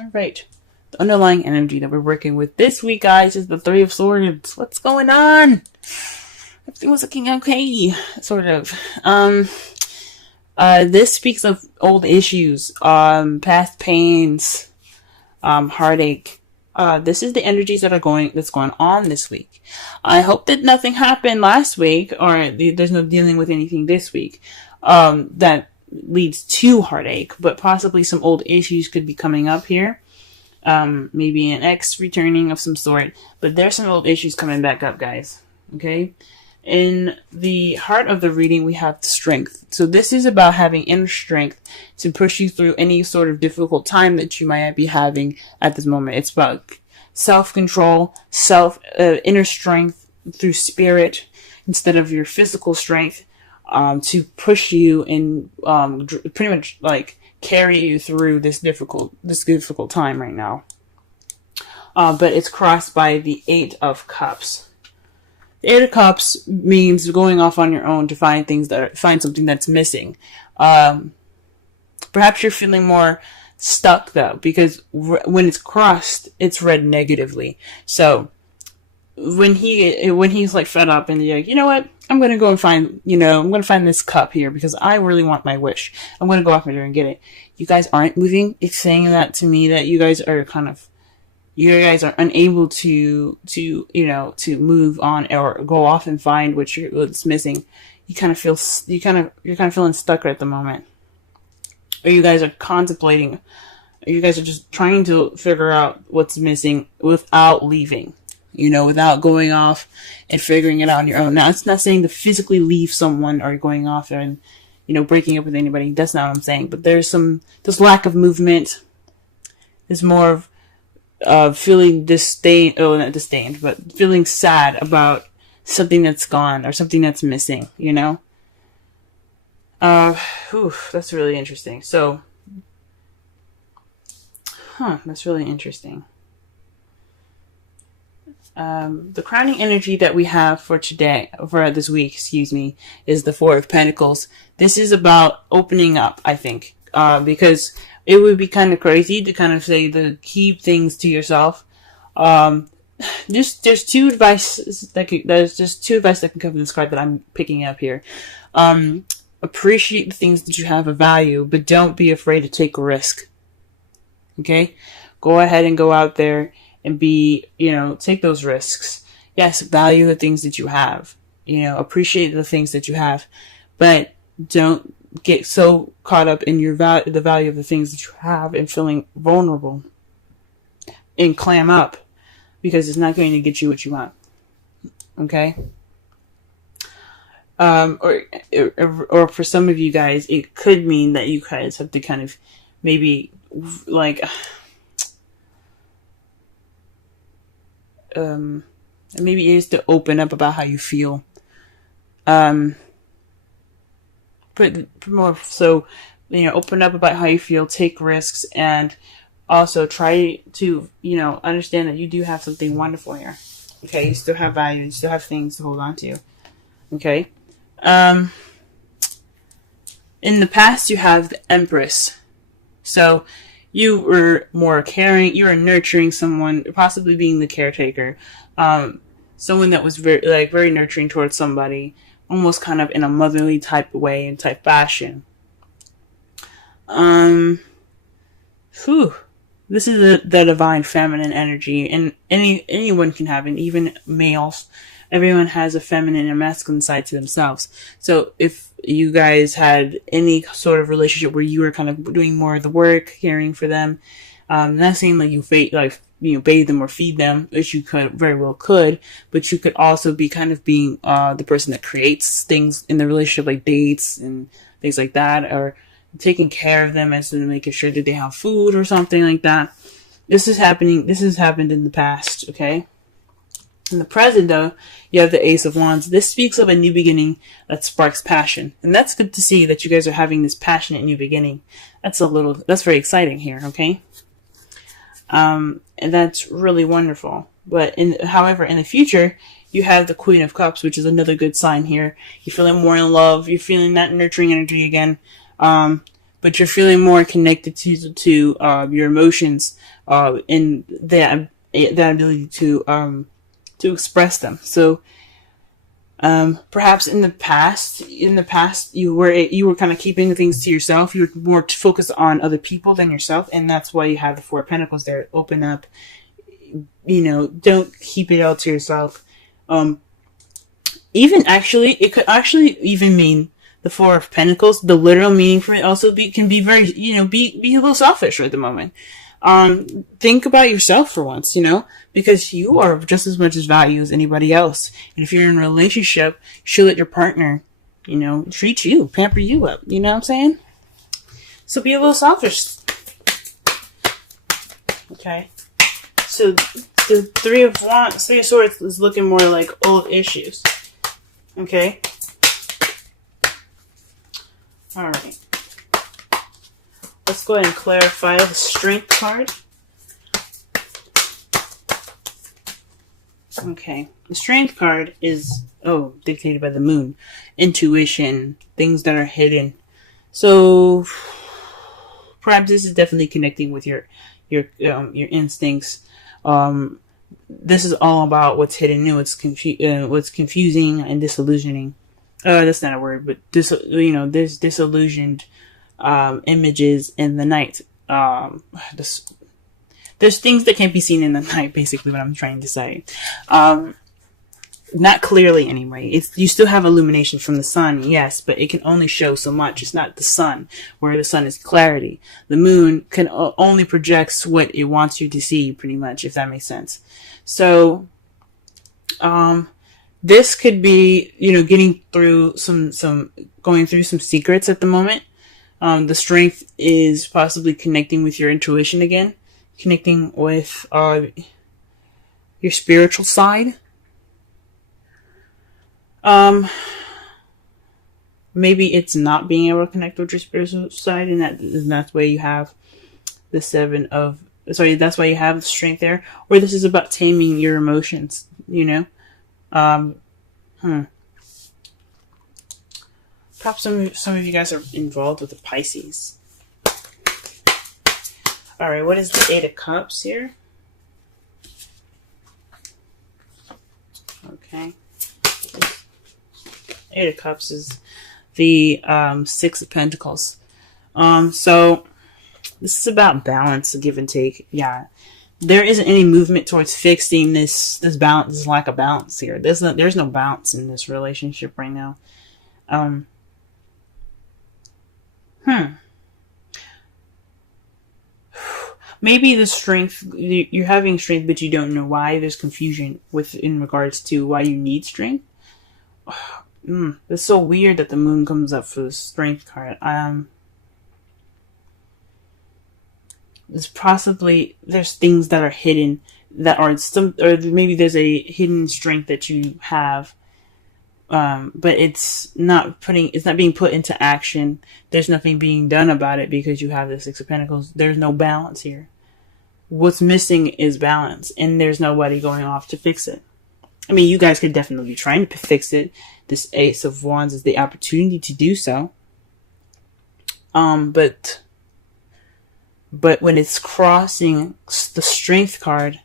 All right. The underlying energy that we're working with this week, guys, is the Three of Swords. What's going on? Everything was looking okay, sort of. This speaks of old issues, past pains, heartache. This is the energies that's going on this week. I hope that nothing happened last week, or there's no dealing with anything this week, that leads to heartache, but possibly some old issues could be coming up here. Maybe an ex returning of some sort, but there's some old issues coming back up, guys. Okay? In the heart of the reading, we have strength. So this is about having inner strength to push you through any sort of difficult time that you might be having at this moment. It's about self-control, inner strength through spirit instead of your physical strength, to push you and pretty much like carry you through this difficult time right now. But it's crossed by the Eight of Cups. The Eight of Cups means going off on your own to find something that's missing. Perhaps you're feeling more stuck though, because when it's crossed, it's read negatively. So when he's like fed up and you're like, you know what? I'm going to go and find this cup here because I really want my wish. I'm going to go off there and get it. You guys aren't moving. It's saying that to me that you guys are unable to move on or go off and find what's missing. You're kind of feeling stuck at the moment. Or you guys are contemplating, or you guys are just trying to figure out what's missing without leaving. Without going off and figuring it out on your own. Now, it's not saying to physically leave someone or going off and, breaking up with anybody. That's not what I'm saying. But there's lack of movement. There's more of feeling not disdained, but feeling sad about something that's gone or something that's missing, That's really interesting. So, that's really interesting. The crowning energy that we have for this week, is the Four of Pentacles. This is about opening up, I think, because it would be kind of crazy to kind of say to keep things to yourself. There's two advice that can come from this card that I'm picking up here. Appreciate the things that you have of value, but don't be afraid to take a risk. Okay? Go ahead and go out there and take those risks. Yes, value the things that you have. Appreciate the things that you have, but don't get so caught up in the value of the things that you have and feeling vulnerable and clam up, because it's not going to get you what you want. Okay? Or for some of you guys, it could mean that you guys have to kind of maybe maybe it is to open up about how you feel. But more so, open up about how you feel, take risks, and also try to, understand that you do have something wonderful here. Okay, you still have value, you still have things to hold on to. Okay. In the past, you have the Empress. So you were more caring, you were nurturing someone, possibly being the caretaker. Someone that was very nurturing towards somebody, almost kind of in a motherly type way and type fashion. This is the divine feminine energy, and anyone can have it, even males. Everyone has a feminine and masculine side to themselves. So if you guys had any sort of relationship where you were kind of doing more of the work, caring for them, not saying like you bathe them or feed them, which you very well could, but you could also be kind of being the person that creates things in the relationship, like dates and things like that, or taking care of them as in making sure that they have food or something like that. This has happened in the past, okay? In the present, though, you have the Ace of Wands. This speaks of a new beginning that sparks passion. And that's good to see that you guys are having this passionate new beginning. That's very exciting here, okay? And that's really wonderful. But however, in the future, you have the Queen of Cups, which is another good sign here. You're feeling more in love. You're feeling that nurturing energy again. but you're feeling more connected to your emotions, and that ability to express them. So, perhaps in the past, you were kind of keeping things to yourself. You were more focused on other people than yourself, and that's why you have the Four of Pentacles there. Open up, don't keep it all to yourself. Even actually, it could actually even mean the Four of Pentacles. The literal meaning for it also can be very, be a little selfish at the moment. Think about yourself for once, because you are just as much as value as anybody else. And if you're in a relationship, you should let your partner, treat you, pamper you up. You know what I'm saying? So be a little selfish. Okay. So the Three of Swords is looking more like old issues. Okay. All right. Let's go ahead and clarify the Strength card. Okay. The Strength card is, dictated by the Moon. Intuition. Things that are hidden. So, perhaps this is definitely connecting with your instincts. This is all about what's hidden and what's confusing and disillusioning. That's not a word, but there's disillusioned images in the night. There's things that can't be seen in the night, basically what I'm trying to say. Not clearly anyway. You still have illumination from the sun, yes, but it can only show so much. It's not the sun, where the sun is clarity. The moon can only projects what it wants you to see, pretty much, if that makes sense. So, this could be, getting through going through some secrets at the moment. The Strength is possibly connecting with your intuition again, connecting with your spiritual side. Maybe it's not being able to connect with your spiritual side, and that's why you have the that's why you have the Strength there. Or this is about taming your emotions, Perhaps some of you guys are involved with the Pisces. Alright, what is the Eight of Cups here? Okay. Eight of Cups is the Six of Pentacles. So this is about balance, give and take. Yeah. There isn't any movement towards fixing this balance, this lack of balance here. There's no balance in this relationship right now. Maybe the Strength, you're having Strength, but you don't know why. There's confusion in regards to why you need Strength. It's so weird that the Moon comes up for the Strength card. There's things that are hidden that are or maybe there's a hidden strength that you have, but it's not being put into action. There's nothing being done about it because you have the Six of Pentacles. There's no balance here. What's missing is balance, and there's nobody going off to fix it. I mean, you guys could definitely be trying to fix it. This Ace of Wands is the opportunity to do so. But when it's crossing the Strength card,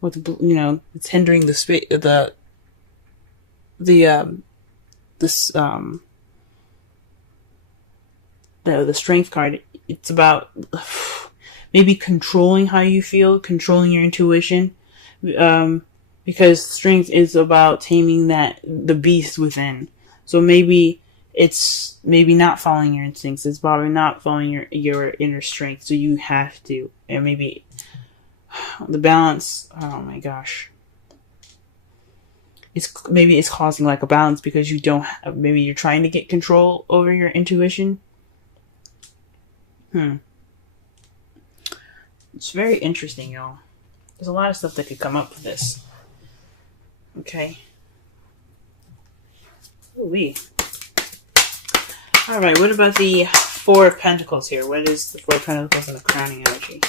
with it's hindering the Strength card. It's about maybe controlling how you feel, controlling your intuition, because Strength is about taming the beast within. So maybe it's not following your instincts. It's probably not following your inner strength. So you have to, and maybe the balance. Oh my gosh. Maybe it's causing lack of balance because you don't have, maybe you're trying to get control over your intuition. It's very interesting, y'all. There's a lot of stuff that could come up with this. Okay. Ooh-wee. Alright, what about the Four of Pentacles here? What is the Four of Pentacles and the crowning energy?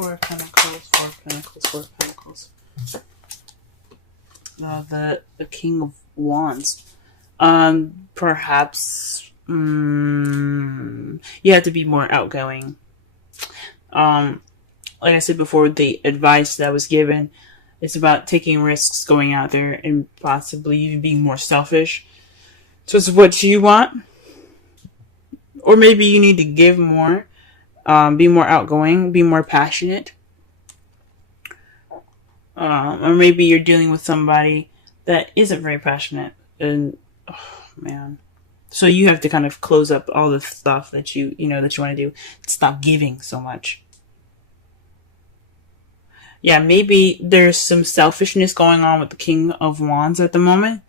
Four of Pentacles, Four of Pentacles, Four of Pentacles. The King of Wands. Perhaps you have to be more outgoing. Like I said before, the advice that was given, it's about taking risks, going out there, and possibly even being more selfish. So it's what you want. Or maybe you need to give more, be more outgoing, be more passionate. Or maybe you're dealing with somebody that isn't very passionate. And, oh man. So you have to kind of close up all the stuff that you want to do. Stop giving so much. Yeah, maybe there's some selfishness going on with the King of Wands at the moment.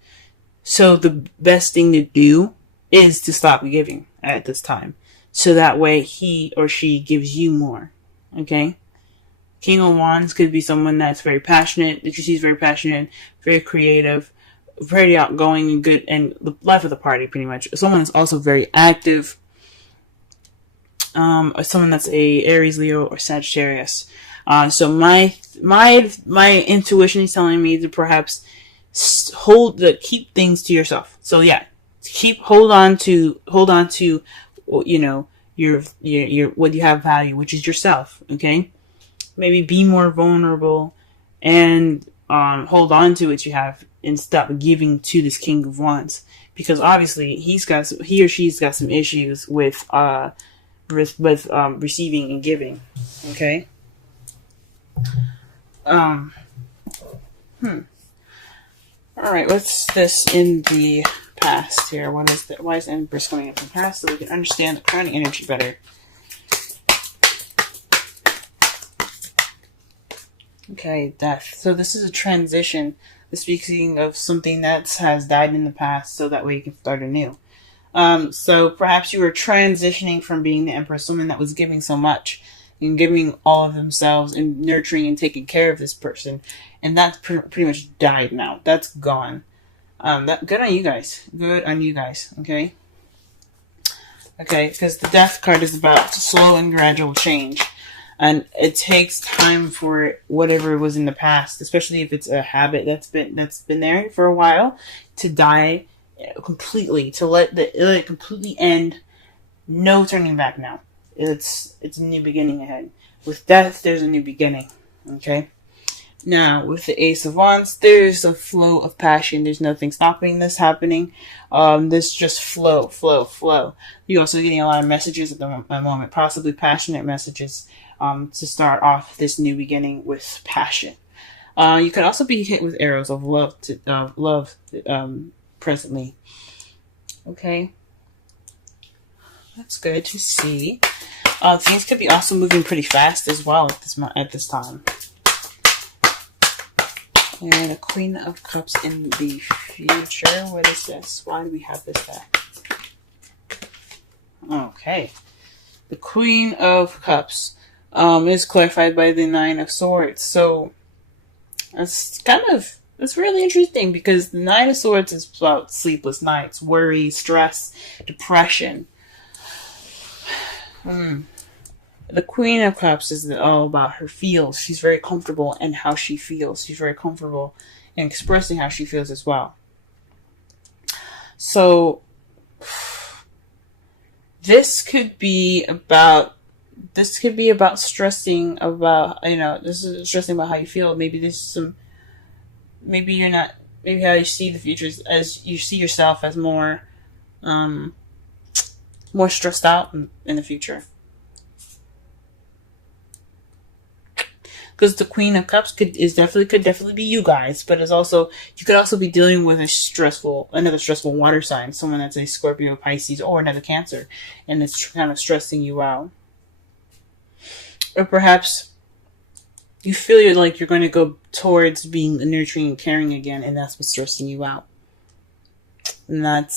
So the best thing to do is to stop giving at this time. So that way he or she gives you more. Okay? King of Wands could be someone that's very passionate, that you see is very passionate, very creative, very outgoing and good, and the life of the party pretty much. Someone that's also very active. Or someone that's a Aries, Leo, or Sagittarius. So my intuition is telling me to perhaps keep things to yourself. So yeah, hold on to your what you have value, which is yourself. Okay, maybe be more vulnerable and hold on to what you have and stop giving to this King of Wands, because obviously he or she's got some issues with receiving and giving. Okay. Alright, what's this in the past here? Why is the Empress coming up in the past so we can understand the crowning energy better? Okay, death. So this is a transition. Speaking of something that has died in the past, so that way you can start anew. So perhaps you were transitioning from being the Empress, someone that was giving so much and giving all of themselves and nurturing and taking care of this person, and that's pretty much died now. That's gone. Good on you guys. Good on you guys. Okay. Okay, because the Death card is about slow and gradual change, and it takes time for whatever was in the past, especially if it's a habit that's been there for a while, to die completely, to let it completely end. No turning back now. It's a new beginning ahead. With Death, there's a new beginning. Okay. Now, with the Ace of Wands, there's a flow of passion. There's nothing stopping this happening. This just flow. You're also getting a lot of messages at the moment, possibly passionate messages, to start off this new beginning with passion. You could also be hit with arrows of love, presently. Okay. That's good to see. Things could be also moving pretty fast as well at this time. And a Queen of Cups in the future. What is this? Why do we have this back? Okay. The Queen of Cups is clarified by the Nine of Swords. So that's really interesting, because the Nine of Swords is about sleepless nights, worry, stress, depression. The Queen of Cups is all about her feels. She's very comfortable in how she feels. She's very comfortable in expressing how she feels as well. So this could be about stressing about, this is stressing about how you feel. Maybe how you see the future as you see yourself as more stressed out in the future. Because the Queen of Cups could definitely be you guys, but you could also be dealing with another stressful water sign, someone that's a Scorpio, Pisces, or another Cancer, and it's kind of stressing you out. Or perhaps you feel like you're going to go towards being nurturing and caring again, and that's what's stressing you out. And that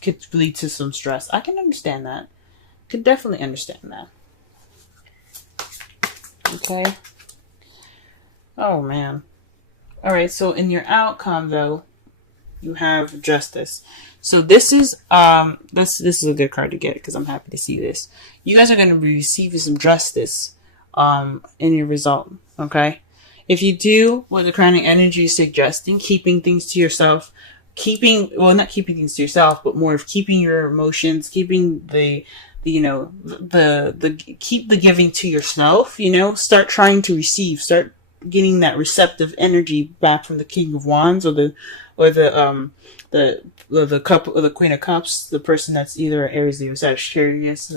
could lead to some stress. I can understand that. Could definitely understand that. Okay. Oh, man. Alright, so in your outcome, though, you have Justice. So this is a good card to get, because I'm happy to see this. You guys are going to be receiving some justice in your result. Okay. If you do what the crowning energy is suggesting, keeping things to yourself, not keeping things to yourself, but more of keeping your emotions, keeping keep the giving to yourself, start trying to receive, start getting that receptive energy back from the King of Wands or the cup or the Queen of Cups, the person that's either Aries, Leo, Sagittarius,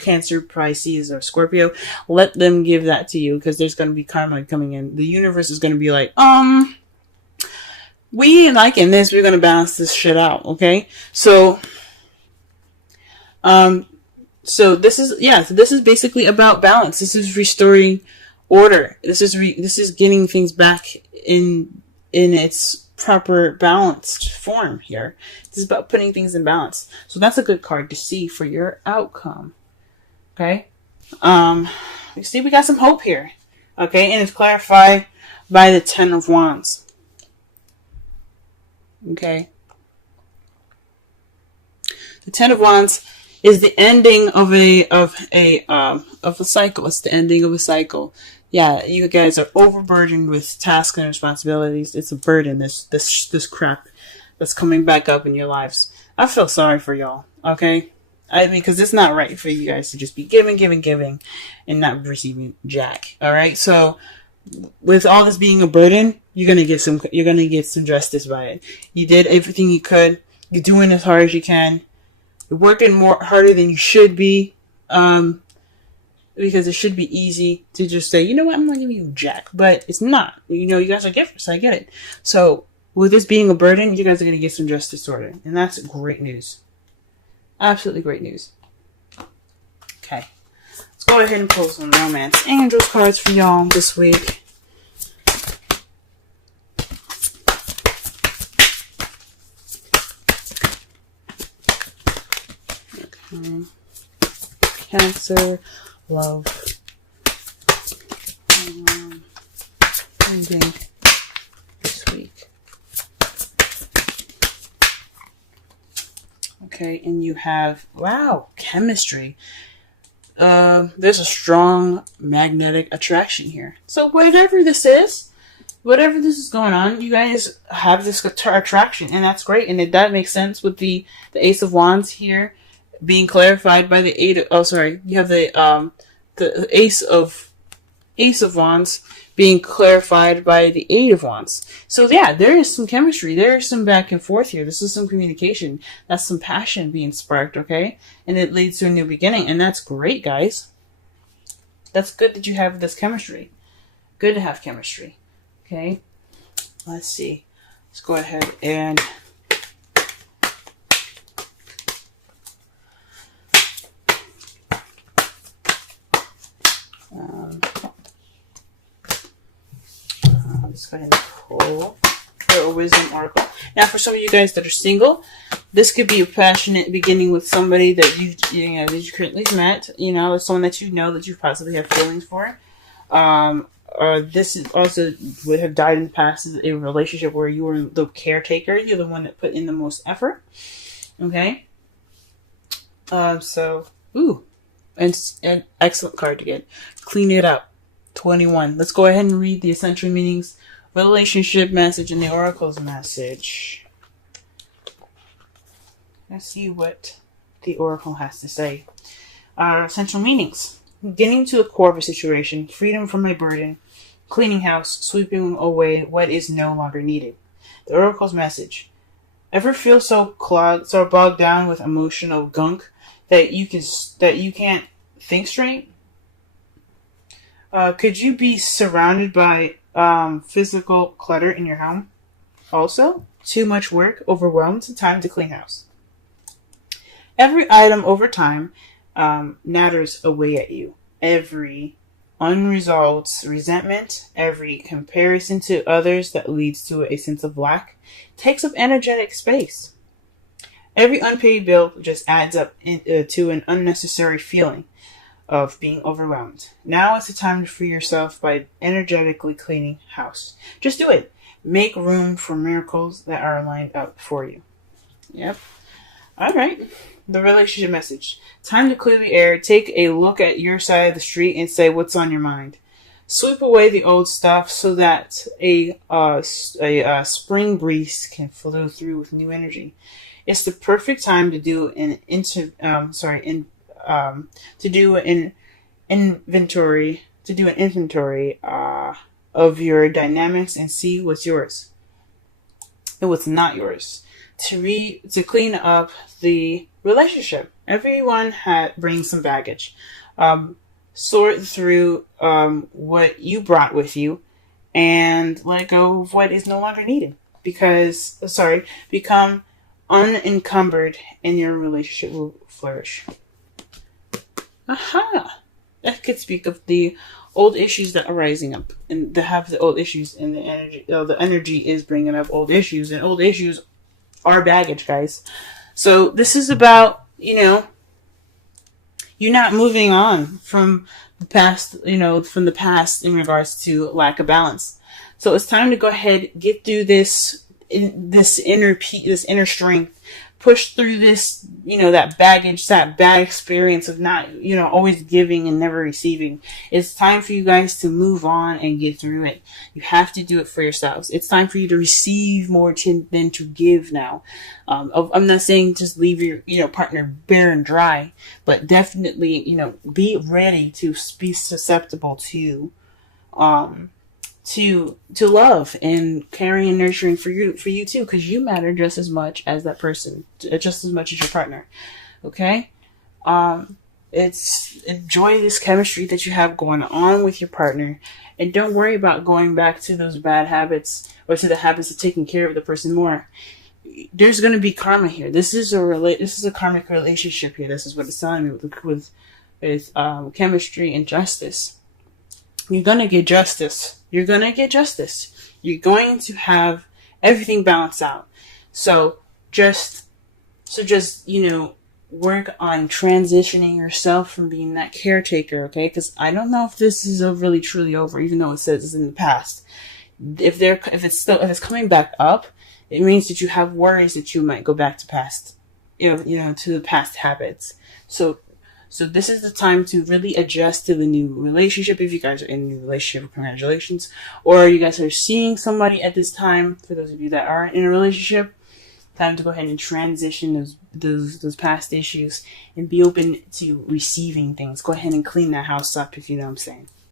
Cancer, Pisces, or Scorpio. Let them give that to you, because there's going to be karma coming in. The universe is going to be like, we ain't liking this. We're going to balance this shit out. Okay. So this is basically about balance. This is restoring order. This is getting things back in its proper balanced form here. This is about putting things in balance. So that's a good card to see for your outcome. Okay. You see, we got some hope here. Okay. And it's clarified by the 10 of Wands. Okay. The 10 of Wands is the ending of a cycle. It's the ending of a cycle. Yeah, you guys are overburdened with tasks and responsibilities. It's a burden, this crap that's coming back up in your lives. I feel sorry for y'all, okay? Because it's not right for you guys to just be giving, and not receiving jack. All right. So with all this being a burden, you're gonna get some justice by it. You did everything you could. You're doing as hard as you can. You're working harder than you should be. Because it should be easy to just say, you know what, I'm not giving you jack. But it's not. You guys are givers. I get it. So with this being a burden, you guys are going to get some justice sorted. And that's great news. Absolutely great news. Okay. Let's go ahead and pull some Romance Angels cards for y'all this week. Okay. Cancer. Love. Ending this week. Okay, and you have, wow, chemistry. There's a strong magnetic attraction here. So whatever this is going on, you guys have this attraction, and that's great, and that makes sense with the Ace of Wands here being clarified by the you have the Ace of Wands being clarified by the Eight of Wands. So yeah, there is some chemistry. There is some back and forth here. This is some communication. That's some passion being sparked, okay? And it leads to a new beginning, and that's great, guys. That's good that you have this chemistry. Good to have chemistry. Okay? Let's see. Let's go ahead and let's go ahead and pull a wisdom oracle. Now, for some of you guys that are single, this could be a passionate beginning with somebody that you currently met. Or someone that that you possibly have feelings for. Or this is also would have died in the past as a relationship where you were the caretaker. You're the one that put in the most effort. Okay. An excellent card to get. Clean it up. 21. Let's go ahead and read the essential meanings, relationship message, and the oracle's message. Let's see what the oracle has to say. Essential meanings. Getting to the core of a situation, freedom from my burden, cleaning house, sweeping away what is no longer needed. The oracle's message. Ever feel so bogged down with emotional gunk that you can't think straight? Could you be surrounded by physical clutter in your home? Also, too much work, overwhelmed, time to clean house. Every item over time natters away at you. Every unresolved resentment, every comparison to others that leads to a sense of lack takes up energetic space. Every unpaid bill just adds up to an unnecessary feeling of being overwhelmed. Now is the time to free yourself by energetically cleaning house. Just do it. Make room for miracles that are lined up for you. Yep. All right. the relationship message. Time to clear the air. Take a look at your side of the street and say what's on your mind. Sweep away the old stuff so that a spring breeze can flow through with new energy. It's the perfect time to do an inventory of your dynamics and see what's yours and what's not yours. To clean up the relationship. Everyone brings some baggage. Sort through what you brought with you and let go of what is no longer needed. Become unencumbered and your relationship will flourish. Aha! That could speak of the old issues that are rising up and the old issues and the energy. The energy is bringing up old issues, and old issues are baggage, guys. So this is about, you're not moving on from the past, from the past in regards to lack of balance. So it's time to go ahead, get through this inner strength, push through this, that baggage, that bad experience of not, always giving and never receiving. It's time for you guys to move on and get through it. You have to do it for yourselves. It's time for you to receive more than to give now. I'm not saying just leave your, partner bare and dry, but definitely, be ready to be susceptible to love and caring and nurturing for you too, because you matter just as much as that person, just as much as your partner. Okay? Enjoy this chemistry that you have going on with your partner, and don't worry about going back to those bad habits or to the habits of taking care of the person more. There's going to be karma here. This is a karmic relationship here. This is what it's telling me with chemistry and justice. You're going to get justice. You're going to have everything balanced out. So just, work on transitioning yourself from being that caretaker, okay? Because I don't know if this is really truly over, even though it says it's in the past. If it's coming back up, it means that you have worries that you might go back to past, to the past habits. So this is the time to really adjust to the new relationship. If you guys are in a new relationship, congratulations. Or you guys are seeing somebody at this time, for those of you that are in a relationship, time to go ahead and transition those past issues and be open to receiving things. Go ahead and clean that house up, if you know what I'm saying.